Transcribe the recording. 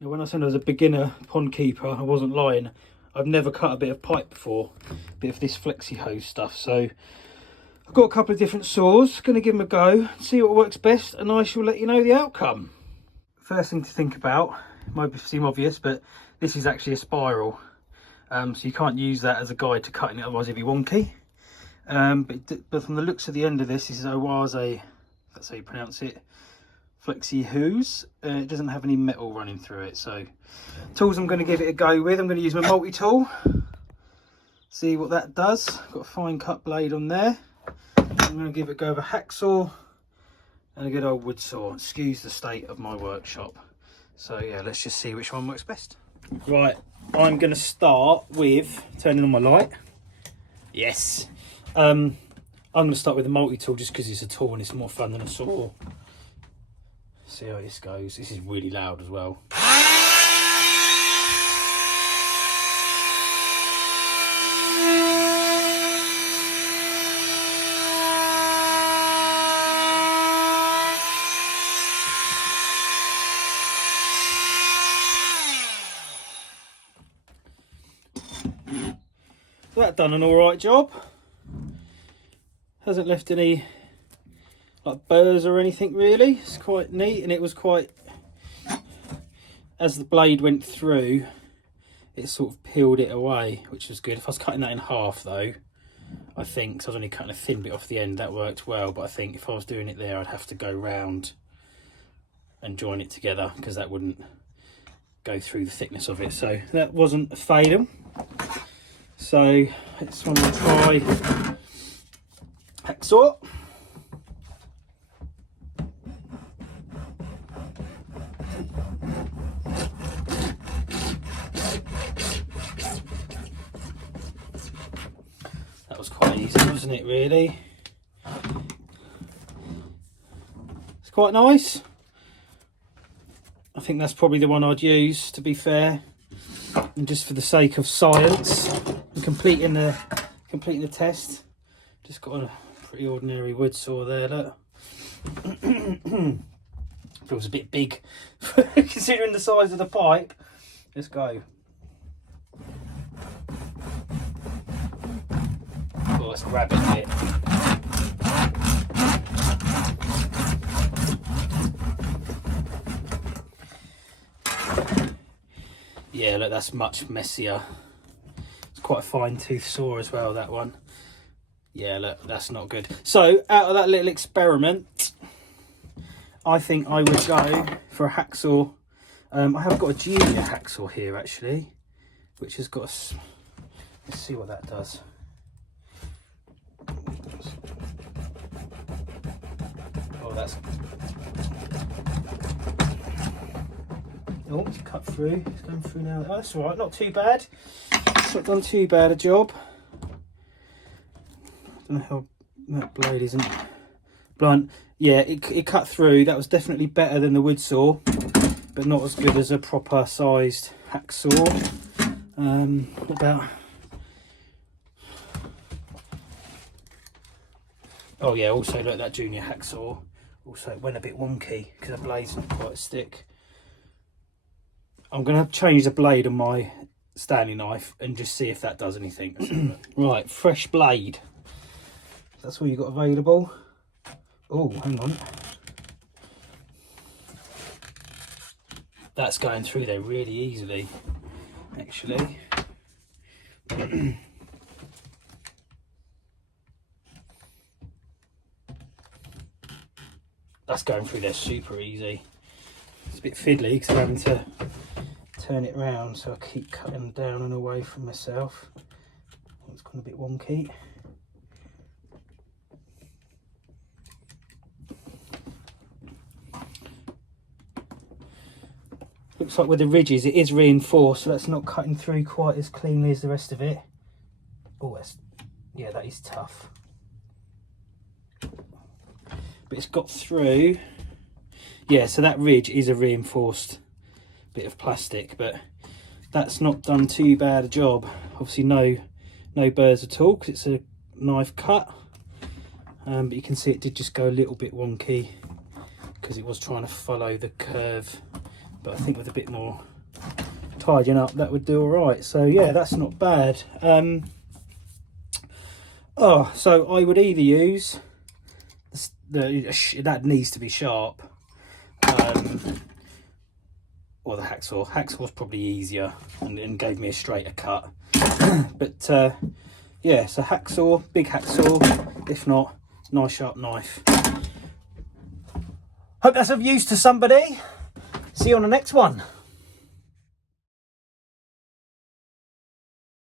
Now when I said I was a beginner pond keeper, I wasn't lying. I've never cut a bit of pipe before, a bit of this flexi hose stuff. So I've got a couple of different saws, going to give them a go, see what works best, and I shall let you know the outcome. First thing to think about, it might seem obvious, but this is actually a spiral. So you can't use that as a guide to cutting it, otherwise it'd be wonky. But from the looks of the end of this is Oase, that's how you pronounce it, flexihose. It doesn't have any metal running through it. So tools I'm going to give it a go with, I'm going to use my multi-tool, see what that does. Got a fine cut blade on there. I'm going to give it a go with a hacksaw and a good old wood saw. Excuse the state of my workshop. So yeah, let's just see which one works best. Right, I'm going to start with turning on my light. Yes. I'm going to start with a multi-tool just because it's a tool and it's more fun than a saw. See how this goes. This is really loud as well. So that done an alright job. Hasn't left any like burrs or anything really. It's quite neat, and it was quite, as the blade went through, it sort of peeled it away, which was good. If I was cutting that in half though, I think, because I was only cutting a thin bit off the end, that worked well. But I think if I was doing it there, I'd have to go round and join it together, because that wouldn't go through the thickness of it. So that wasn't a fail. So this one we'll try hacksaw. That was quite easy, wasn't it, really? It's quite nice. I think that's probably the one I'd use, to be fair. And just for the sake of science and completing the test, just got a pretty ordinary wood saw there, look. Feels a bit big considering the size of the pipe. Let's go. Oh, let's grab it a bit. Yeah, look, that's much messier. It's quite a fine tooth saw as well, that one. Yeah, look, that's not good. So out of that little experiment, I think I would go for a hacksaw. I have got a junior hacksaw here actually, which has got a, let's see what that does. Oh, that's, oh, it's cut through. It's going through now. Oh, that's all right, not too bad. It's not done too bad a job. I don't know how that blade isn't blunt. Yeah, it cut through. That was definitely better than the wood saw, but not as good as a proper sized hacksaw. What about, oh yeah, also look, that junior hacksaw also went a bit wonky because the blade's not quite stick. I'm going to change the blade on my Stanley knife and just see if that does anything. Right, fresh blade. That's all you got available. Oh, hang on. That's going through there really easily, actually. That's going through there super easy. It's a bit fiddly because I'm having to turn it round, so I keep cutting down and away from myself. It's gone a bit wonky. Looks like with the ridges it is reinforced, so that's not cutting through quite as cleanly as the rest of it. Oh, that's, yeah, that is tough. But it's got through. Yeah, so that ridge is a reinforced bit of plastic, but that's not done too bad a job. Obviously no burrs at all because it's a knife cut, but you can see it did just go a little bit wonky because it was trying to follow the curve but I think with a bit more tidying up that would do all right. So yeah, that's not bad. So I would either use that needs to be sharp, or the hacksaw. Hacksaw's probably easier and gave me a straighter cut. But yeah, so hacksaw, big hacksaw. If not, nice sharp knife. Hope that's of use to somebody. See you on the next one.